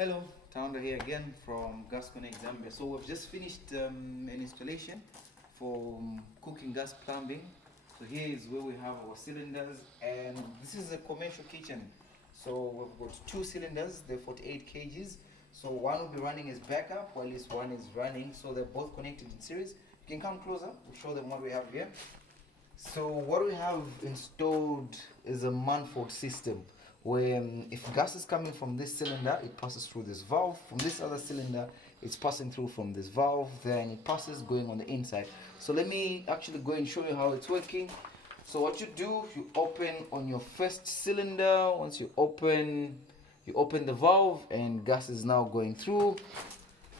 Hello, Townder here again from Gas Connect Zambia. So we've just finished an installation for cooking gas plumbing. So here is where we have our cylinders, and this is a commercial kitchen. So we've got two cylinders, they're 48 kgs. So one will be running as backup while this one is running. So they're both connected in series. You can come closer, we'll show them what we have here. So what we have installed is a manifold system where if gas is coming from this cylinder, it passes through this valve. From this other cylinder, it's passing through from this valve, then it passes going on the inside. So let me actually go and show you how it's working. So what you do, you open on your first cylinder. Once you open the valve and gas is now going through.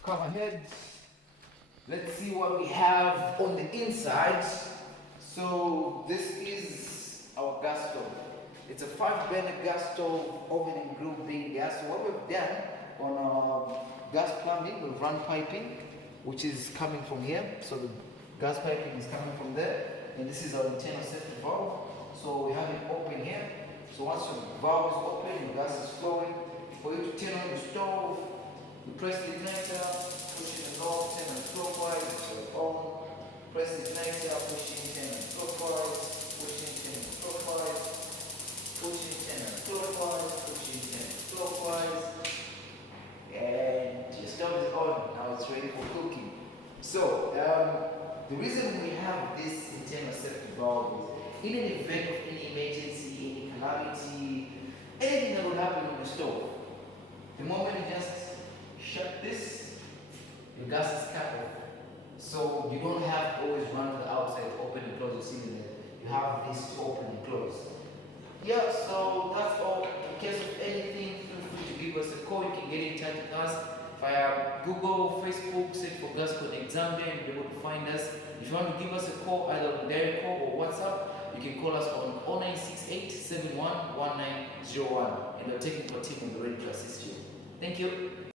Come ahead. Let's see what we have on the inside. So this is our gas stove. It's a 5-burner gas stove, oven and grill being gas. So what we've done on our gas plumbing, we've run piping, which is coming from here. So the gas piping is coming from there. And this is our internal safety valve. So we have it open here. So once your valve is open, the gas is flowing. For you to turn on the stove, you press the igniter, push it along, turn it clockwise, so it's on. Press the igniter, push it, turn it clockwise, push it, turn it clockwise, push it, turn it clockwise, push it, turn it clockwise, and your stove is on. Now it's ready for cooking. So the reason we have this internal safety valve is in an event of any emergency, any calamity, anything that would happen on the stove, the moment you just shut this, your gas is cut off. So you don't have to always run to the outside, open and close your cylinder. You have this to open and close. Yeah, so that's all. In case of anything, feel free to give us a call. You can get in touch with us via Google, Facebook, search for Gas Connect Zambia, and you'll be able to find us. If you want to give us a call, either on direct call or WhatsApp, you can call us on 0968 71 1901, and the technical team will be ready to assist you. Thank you.